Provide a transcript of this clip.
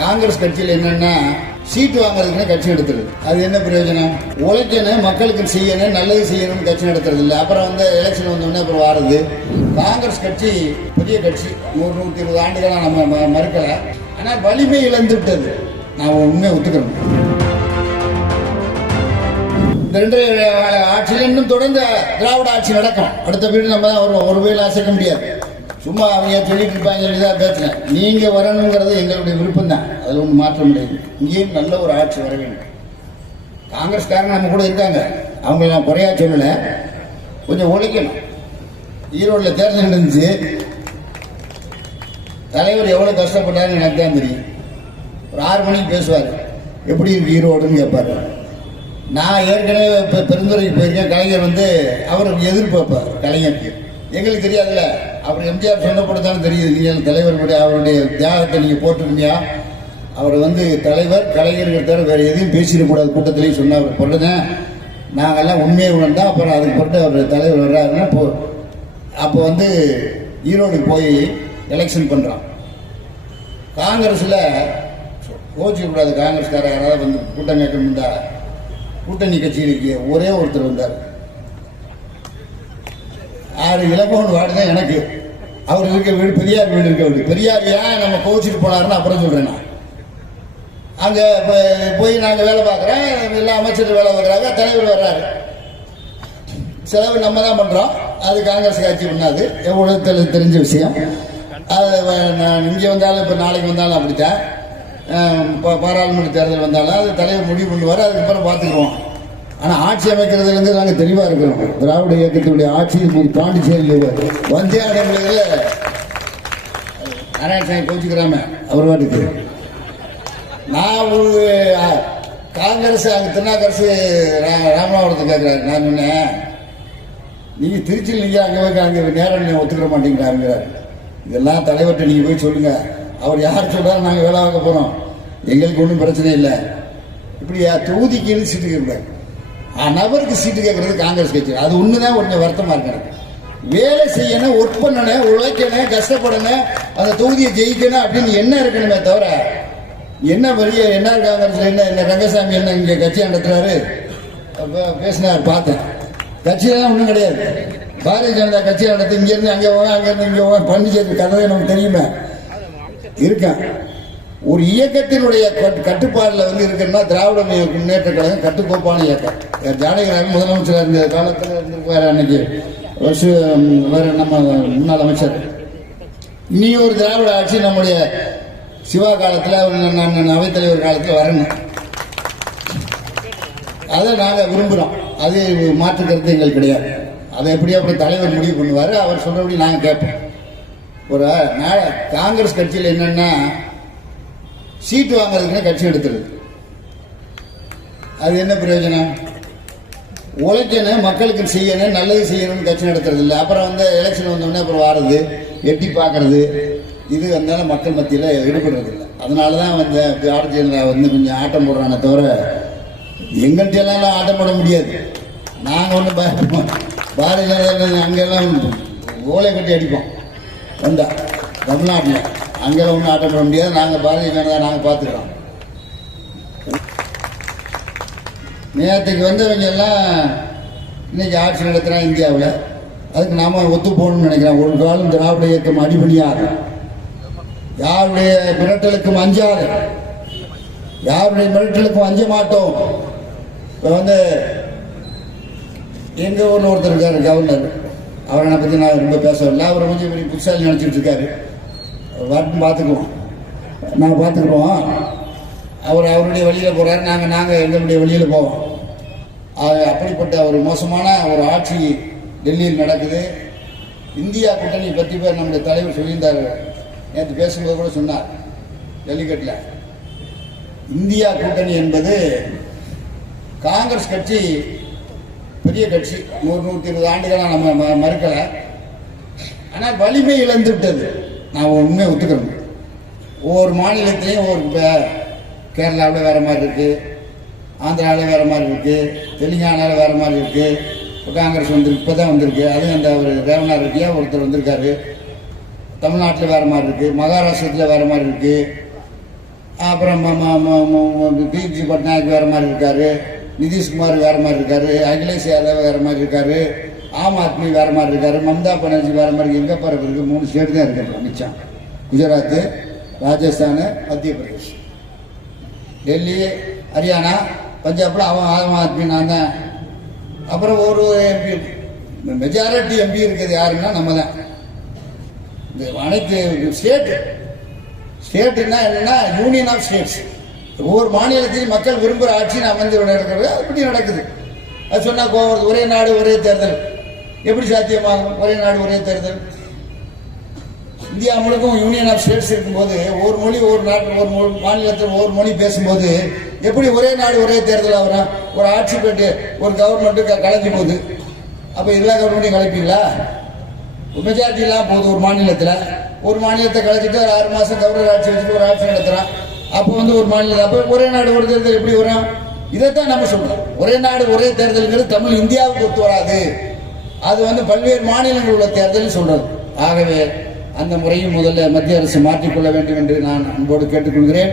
காங்கிரஸ் கட்சியில் என்னன்னா சீட்டு வாங்குறதுக்குன்னு கட்சி நடத்துறது. அது என்ன பிரயோஜனம்? உழைக்கணும் மக்களுக்கு செய்யணும் நல்லது செய்யணும்னு கட்சி நடத்துறது இல்லை. அப்புறம் வந்து எலெக்ஷன் வந்தோடனே அப்புறம் வாருது. காங்கிரஸ் கட்சி பெரிய கட்சி. நூறு நூற்றி இருபது ஆண்டுகளாக நம்ம ம- மறுக்கல. ஆனால் வலிமை இழந்து விட்டது. நான் உண்மையை ஒத்துக்கிறேன் இந்த ரெண்டு ஆட்சியில் இன்னும் தொடர்ந்து திராவிட ஆட்சி நடக்கும். அடுத்த வீடு நம்ம தான் ஒரு வேலை அசைக்க முடியாது. சும்மா அவங்க சொல்லிட்டு இருப்பாங்க சொல்லி தான் பேசுனேன். நீங்க வரணுங்கிறது எங்களுடைய விருப்பம் தான் அதில் ஒன்றும் மாற்ற முடியாது இங்கேயும் நல்ல ஒரு ஆட்சி வர வேண்டும். காங்கிரஸ்காரங்க நம்ம கூட இருக்காங்க. அவங்க நான் குறையா சொல்லலை. கொஞ்சம் உழைக்கணும் ஈரோட்டில் தேர்தல் நடந்துச்சு. தலைவர் எவ்வளோ கஷ்டப்பட்டாருன்னு எனக்கு தான் தெரியும். ஒரு ஆறு மணிக்கு பேசுவார். எப்படி இருக்கு ஈரோடுன்னு கேட்பாரு. நான் ஏற்கனவே இப்போ பெருந்துறைக்கு போயிருக்கேன். கலைஞர் வந்து அவர் எதிர்பார்ப்பார் கலைஞருக்கு. எங்களுக்கு தெரியாதுல்ல. அவர் எம்ஜிஆர் கூட தானே தெரியுது நீங்கள் தலைவருடைய அவருடைய தியாகத்தை நீங்கள் போட்டிருந்தீங்க அவர் வந்து தலைவர் கலைஞர்கள் தவிர வேறு எதையும் பேசிடக்கூடாது கூட்டத்திலையும் சொன்னார் பொருளுதான். எல்லாம் உண்மையை உணர்ந்தா அப்புறம் அதுக்கு பொருட்டு அவர் தலைவர் வர்றாருன்னா இப்போ அப்போ வந்து ஈரோடு போய் எலெக்ஷன் பண்ணுறான் காங்கிரஸில் கோச்சிக்கூடாது காங்கிரஸ்கார யாராவது வந்து கூட்டம் கேட்க இருந்தா கூட்டணி கட்சிகளுக்கு ஒரே ஒருத்தர் வந்தார். ஆறு இலக்கோன் வார்டு தான் எனக்கு. அவர் இருக்க வீடு பெரியார் வீடு இருக்க வீடு. பெரியார் ஏன் நம்ம கோச்சிட்டு போனாருன்னு அப்புறம் சொல்றேன் நான். அங்கே போய் நாங்கள் வேலை பார்க்குறேன் எல்லா அமைச்சர் வேலை பார்க்குறாங்க. தலைவர் வர்றாரு. செலவு நம்ம தான் பண்ணுறோம் அது காங்கிரஸ் கட்சி பண்ணாது. எவ்வளோ தெரி- தெரிஞ்ச விஷயம். அது நான் இங்கே வந்தாலும் இப்போ நாளைக்கு வந்தாலும் அப்படித்தான். பாராளுமன்ற தேர்தல் வந்தாலும் அது தலைவர் முடிவு பண்ணுவார். அதுக்கப்புறம் பார்த்துக்குவோம். ஆனால் ஆட்சி அமைக்கிறதுலேருந்து நாங்கள் தெளிவாக இருக்கிறோம். திராவிட இயக்கத்தினுடைய ஆட்சி இன்னைக்கு பாண்டிச்சேரியில் வந்தே அடைமுறையில் நாராயணசாமி கோச்சுக்கிறாம அவர் வாட்டுக்கு நான் ஒரு காங்கிரஸ் அங்கே திருநாக்கரசு ரா- ராமநாதபுரத்தை கேட்குறாரு நான் சொன்னேன் நீங்க திருச்சியில் நீங்க அங்கே போய் அங்கே நேரம் நீங்க ஒத்துக்கிற மாட்டேங்கிறாருங்கிறார். இதெல்லாம் தலைவர்கிட்ட நீங்க போய் சொல்லுங்க. அவர் யார் சொல்றாரு நாங்கள் வேலை வாங்க போறோம். எங்களுக்கு ஒன்றும் பிரச்சனை இல்லை. இப்படி தொகுதிக்கு சீட்டு கேட்கக்கூடாது நபருக்கு சீட்டு கேட்கறது காங்கிரஸ் கட்சி. அது ஒண்ணுதான் கொஞ்சம் வருத்தமா இருக்கு எனக்கு. வேலை செய்யணும் ஒர்க் பண்ணணும் உழைக்கணும் கஷ்டப்படணும் அந்த தொகுதியை ஜெயிக்கணும் அப்படின்னு என்ன இருக்கணுமே தவிர என்ன பெரிய என்ன காங்கிரஸ்ல என்ன என்ன ரங்கசாமி என்ன இங்க கட்சி நடத்துறாரு? பேசினார் பார்த்தேன். கட்சியெல்லாம் ஒன்றும் கிடையாது. பாரதிய ஜனதா கட்சி நடத்தி இங்க இருந்து அங்கே போவேன் அங்க இருந்து இங்கே போவேன். பண்டிகை கதை நமக்கு தெரியுமே? இருக்கேன். ஒரு இயக்கத்தினுடைய கட்டு- கட்டுப்பாடுல வந்து இருக்குன்னா திராவிட முன்னேற்ற கழகம் கட்டுக்கோப்பான இயக்கம். ஜானகிராமி முதலமைச்சராக இருந்த காலத்தில் இருந்திருப்பாரு அன்னைக்கு. சு- வேற நம்ம முன்னாள் அமைச்சர். இனி ஒரு திராவிட ஆட்சி நம்முடைய சிவா காலத்தில் நான் அவைத்தலைவர் காலத்தில் வரணும் அதை நாங்கள் விரும்புகிறோம் அது மாற்று கருத்து எங்களுக்கு கிடையாது. அதை எப்படி அப்புறம் தலைவர் முடிவு பண்ணுவார். அவர் சொல்கிறபடி நாங்கள் கேட்போம் ஒரு காங்கிரஸ் கட்சியில் என்னென்னா சீட்டு வாங்குறதுக்குன்னு கட்சி எடுத்துருது அது என்ன பிரயோஜனம்? உழைக்கணும் மக்களுக்கு செய்யணும் நல்லது செய்யணும்னு கட்சி நடத்துறது இல்லை. அப்புறம் வந்து எலெக்ஷன் வந்தோடனே அப்புறம் வாடுறது எட்டி பார்க்கறது. இது வந்தாலும் மக்கள் மத்தியில் ஈடுபடுறது இல்லை. அதனால தான் வந்து பாரதிய வந்து கொஞ்சம் ஆட்டம் போடுறானே தவிர எங்கள்கிட்ட எல்லாம் ஆட்டம் போட முடியாது. நாங்கள் ஒன்றும் பாரதிய ஜனதா அங்கெல்லாம் ஓலை கட்டி அடிப்போம். வந்தா தமிழ்நாட்டில். அங்கே ஒன்றும் ஆட்டம் பண்ண முடியாது. நாங்கள் பாரதிய ஜனதா நாங்கள் பார்த்துக்கிறோம். நேற்றுக்கு வந்தவங்க எல்லாம் இன்னைக்கு ஆட்சி நடத்துகிறான் இந்தியாவில். அதுக்கு நாம் ஒத்து போகணும்னு நினைக்கிறேன். ஒரு காலம் திராவிட இயக்கம் அடிபணியாது. யாருடைய மிரட்டலுக்கும் அஞ்சாது. யாருடைய மிரட்டலுக்கும் அஞ்ச மாட்டோம். இப்போ வந்து எங்கள் ஊரில் ஒருத்தர் இருக்காரு கவர்னர். அவரை பற்றி நான் ரொம்ப பேசவில்லை. அவர் கொஞ்சம் இப்படி புதுசாக நினச்சிட்டு இருக்காரு. வரட்டும் பார்த்துக்குவோம். நாங்கள் பார்த்துக்குறோம். அவர் அவருடைய வழியில் போகிறார் நாங்கள் நாங்கள் எங்களுடைய வழியில் போவோம். அது அப்படிப்பட்ட ஒரு மோசமான ஒரு ஆட்சி டெல்லியில் நடக்குது. இந்தியா கூட்டணி பற்றி பேர் நம்முடைய தலைவர் சொல்லியிருந்தார். நேற்று பேசும்போது கூட சொன்னார் ஜல்லிக்கட்டில். இந்தியா கூட்டணி என்பது காங்கிரஸ் கட்சி பெரிய கட்சி. நூறு நூற்றி இருபது ஆண்டுகளாக நம்ம ம- மறுக்கலை. ஆனால் வலிமை இழந்து விட்டது நான் உண்மையை ஒத்துக்கிறேன். ஒவ்வொரு மாநிலத்திலையும் ஒவ்வொரு இப்போ கேரளாவில் வேறு மாதிரி இருக்குது ஆந்திராவில் வேறு மாதிரி இருக்குது தெலுங்கானாவில் வேறு மாதிரி இருக்குது இப்போ காங்கிரஸ் வந்து இப்போ தான் வந்திருக்கு. அதுவும் அந்த ஒரு ரேவனா ரெட்டியாக ஒருத்தர் வந்திருக்காரு. தமிழ்நாட்டில் வேறு மாதிரி இருக்குது மகாராஷ்டிரத்தில் வேறு மாதிரி இருக்குது அப்புறம் பிஜி பட்நாயக் வேறு மாதிரி இருக்காரு. நிதிஷ்குமார் வேறு மாதிரி இருக்காரு. அகிலேஷ் யாதவ் வேறு மாதிரி இருக்காரு. ஆம் ஆத்மி வேற மாதிரி இருக்காரு மம்தா பானர்ஜி வேற மாதிரி எங்க பரப்பு இருக்கு. மூணு ஸ்டேட் தான் இருக்காரு மிச்சம் குஜராத்து ராஜஸ்தான் மத்திய பிரதேஷ். டெல்லி ஹரியானா பஞ்சாப்ல அவன் ஆம் ஆத்மி நான் தான். அப்புறம் ஒரு எம்பி மெஜாரிட்டி எம்பி இருக்கிறது யாருன்னா நம்ம தான். இந்த அனைத்து ஸ்டேட்டு ஸ்டேட்டுன்னா என்னன்னா யூனியன் ஆஃப் ஸ்டேட்ஸ் ஒவ்வொரு மாநிலத்திலையும் மக்கள் விரும்புகிற ஆட்சி நான் வந்து நடக்கிறது. அப்படி நடக்குது. அது சொன்னா கோவம் ஒரே நாடு ஒரே தேர்தல். எப்படி சாத்தியமாகும்? ஒரே நாடு ஒரே தேர்தல். இந்தியா முழுக்கும் யூனியன் ஆஃப் ஸ்டேட்ஸ் இருக்கும்போது ஒரு மொழி ஒரு நாட்டில் ஒரு மாநிலத்தில் ஒரு மொழி பேசும்போது எப்படி ஒரே நாடு ஒரே தேர்தல் வரும் ஒரு ஆட்சி பெற்று ஒரு கவர்மெண்ட்டு கலைஞ்சு போகுது அப்போ எல்லா கவர்மெண்ட்டையும் கலைப்பீங்களா? மெஜாரிட்டி இல்லாமல் போகுது ஒரு மாநிலத்தில். ஒரு மாநிலத்தை கலைச்சிட்டு ஒரு ஆறு மாதம் கவர்னர் ஆட்சி வச்சுட்டு ஒரு ஆட்சி நடத்துகிறான் அப்போ வந்து ஒரு மாநிலம் அப்போ ஒரே நாடு ஒரு தேர்தல் எப்படி வரும்? இதைத்தான் நம்ம சொல்கிறோம் ஒரே நாடு ஒரே தேர்தலுங்கிறது தமிழ் இந்தியாவுக்கு ஒத்து வராது. அது வந்து பல்வேறு மாநிலங்கள் உள்ள தேர்தல் சொல்றது. ஆகவே அந்த முறையும் முதல்ல மத்திய அரசு மாற்றிக்கொள்ள வேண்டும் என்று நான் அன்போடு கேட்டுக்கொள்கிறேன்.